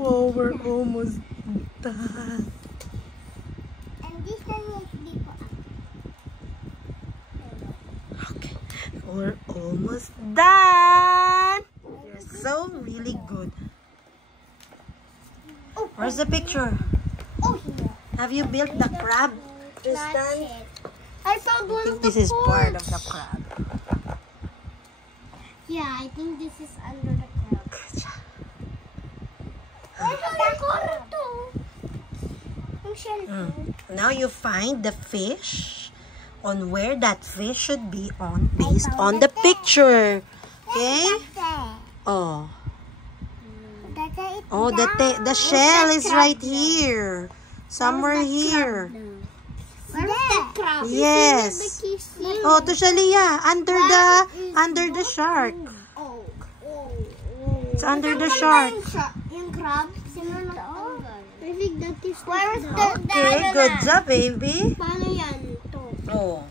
Oh, we're almost done. And this one is dito. Okay, we're almost done. You're so really good. Where's the picture? Oh, here. Have you built the crab, Not Tristan? yet. I found I one think of the this is part of porch. the crab. Yeah, I think this is under the crab. Good job. I found ito. Ang shell ko. Now you find the fish on where that fish should be on based on the picture. Okay? Oh. Oh, the shell is right here. Somewhere here. Where's the crab? Yes. Oh, to siya, Leah. Under the shark. Oh. It's under the shark. Yung crab? I think that is where's the Okay, good job, baby. Paano yan? Ito. Oh.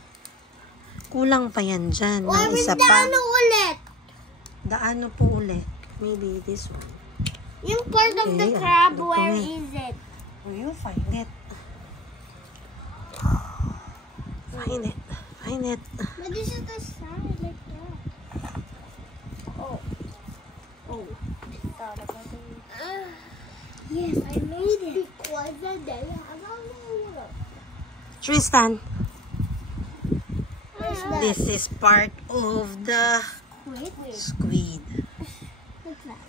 Kulang pa yan dyan. Ng Where's isa the pa. ano ulit? Daano po ulit? Maybe this one. Yung part of the Okay, crab, look where away. is it? Will you find it? Find it. Find it. But this is the side, like that. Oh. Yes, I made it. Because Tristan, Where's that? this is part of the Wait. squid. What's that?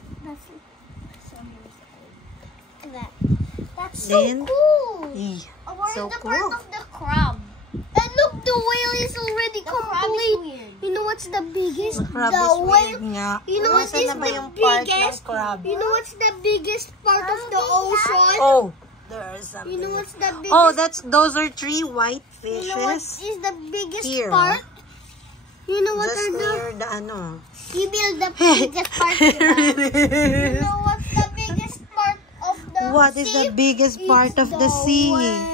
That's so Then- cool. Eh, Where's so the cool. part of the crab? And look, the whale is already complete. You know what's the biggest? The crab the is whale. weird nga. You know what Nasaan is na ba the yung part ng biggest? crab? You know what's the biggest part of the ocean? Oh, there's something. You know what's the biggest? Oh, those are 3 white You know what fishes. is the biggest Here. part? You know what Just are the? near the ano. You build the biggest part. You know what's the biggest part of the What sea? is the biggest part It's of the sea? whale.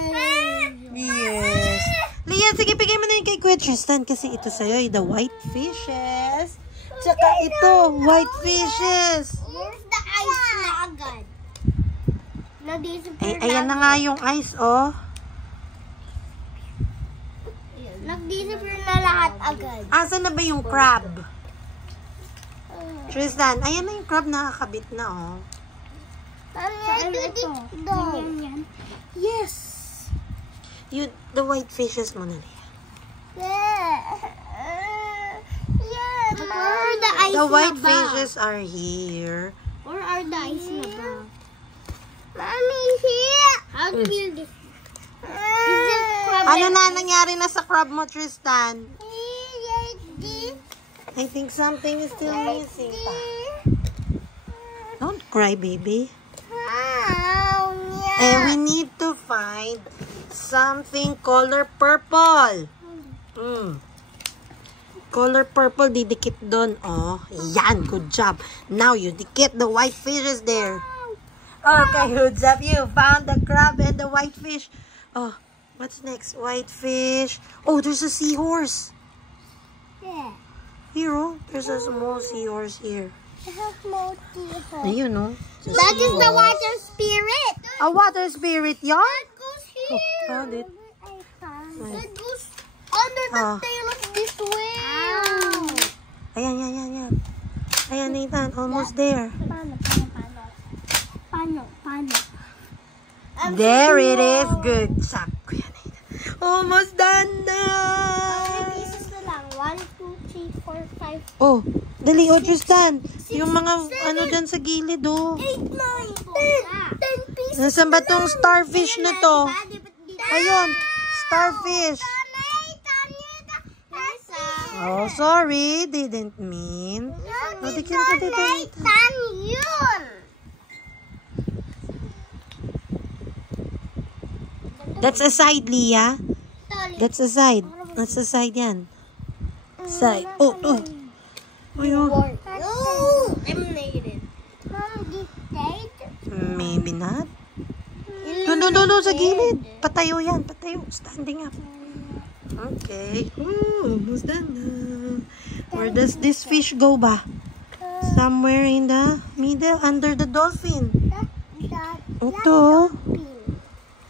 Yes. Leah, sige, bigay mo na yung kay Kuya Tristan kasi ito sa'yo, the white fishes. Tsaka ito, white fishes. Where's the ice na agad? Nag-disappear Ayan na nga yung ice, oh. Nag-disappear na lahat agad. Asan na ba yung crab? Tristan, ayan na yung crab nakakabit na, oh. Saan ito? Yes. The white fishes mo na, Leah. Yeah. Where are the ice The white na ba? fishes are here. Where are the ice na ba? Mommy, here. How to build this? Is it crab? Ano na nangyari na sa crab mo, Tristan? this? I think something is still missing pa. Don't cry, baby. And we need to find something color purple. Color purple, didikit doon. Oh, yan. Good job. Now you dikit the white fishes there. Okay, good job. You found the crab and the white fish. Oh, what's next? White fish. Oh, there's a seahorse. Yeah. Here, oh. There's a small seahorse here. Ayun, oh. That is the water spirit. A water spirit yarn? That goes here. Oh, found it. That goes under the Oh. tail of this whale. Ayan, yan, yan, yan. Ayan, Nathan. Almost there. Paano? There it is. Good job, Kuya Nathan. Almost done na. Pieces na lang. 1, 2, 3, 4, 5, Oh, dali, oh, Tristan. Yung mga ano dyan sa gilid, oh. 8, 9, 10 pieces. Nasaan ba tong starfish na to? Ayun, starfish. Oh, sorry. Didn't mean. Oh, dikyan ko dito. Yun. That's a side, Leah. That's a side. That's a side yan. Side. Oh, oh. Ayun. Eliminated. Maybe not. No, sa gilid. Patayo yan, patayo. Standing up. Okay. Ooh, almost done na. Where does this fish go ba? Somewhere in the middle, under the dolphin. Ito.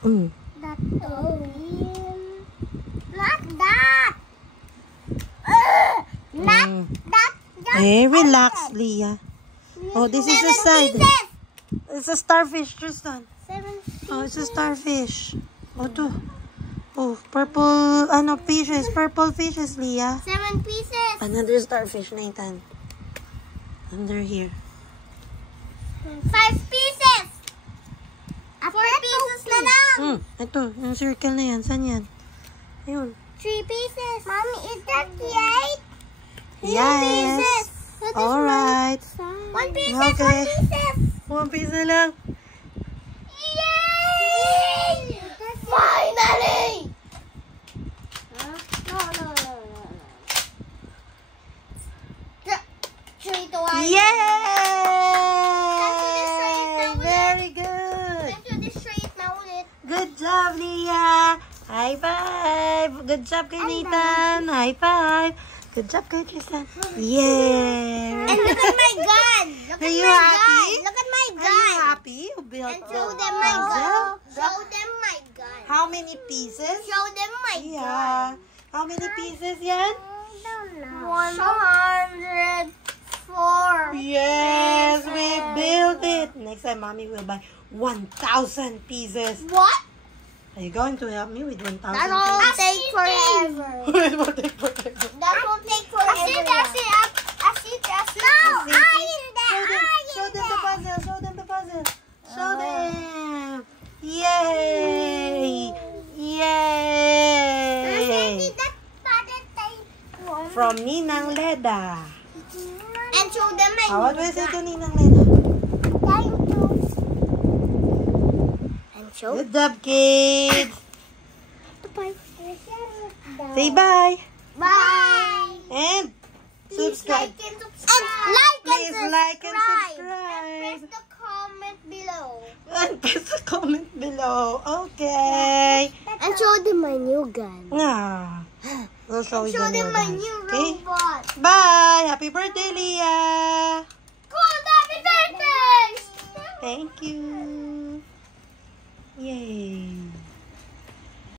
Pin. That not that. Not that. Relax, Leah. Oh, this is a side. It's a starfish, Tristan. 7 pieces. Oh, it's a starfish. Oh, ito. Oh, purple, fishes. Purple fishes, Leah. 7 pieces. Another starfish, Nathan. Under here. 5 pieces. 4 pieces na lang. Ito, yung circle na yan. Saan yan? Ayun. 3 pieces. Mommy, is that right? Yes. Alright. 1 piece. Okay. 1 piece. 1 piece na lang. Yay! Finally! No. 3 to 1. Yay! Very good. Good job, Leah. High five. Good job kay Nathan. High five. Good job kay Tristan. Yeah. And look at my gun. Look Are at you my happy? gun. Look at my Are you gun. happy? You built And show the them my gun. puzzle? Show them my gun. How many pieces? Show them my gun. Yeah. How many pieces yan? 104. Yes, we built it. Next time, Mommy will buy 1,000 pieces. What? Are you going to help me with 1,000 That won't pieces? take forever. It will take forever. That won't take forever. No, Show them the puzzle. Show them the puzzle. Show them. Yay! Yay! From Ninang Leda. And show them my What will you say to Ninang Leda? And show Good job, kids. Say bye. Bye. And subscribe. And Please like and subscribe. subscribe. And press the comment below. And press a comment below. Okay. And show them my new gun. We'll show you Show the them new my guys. new Okay? robot. Bye. Happy birthday, Leah. Cool, happy birthday! Thank you. Yay.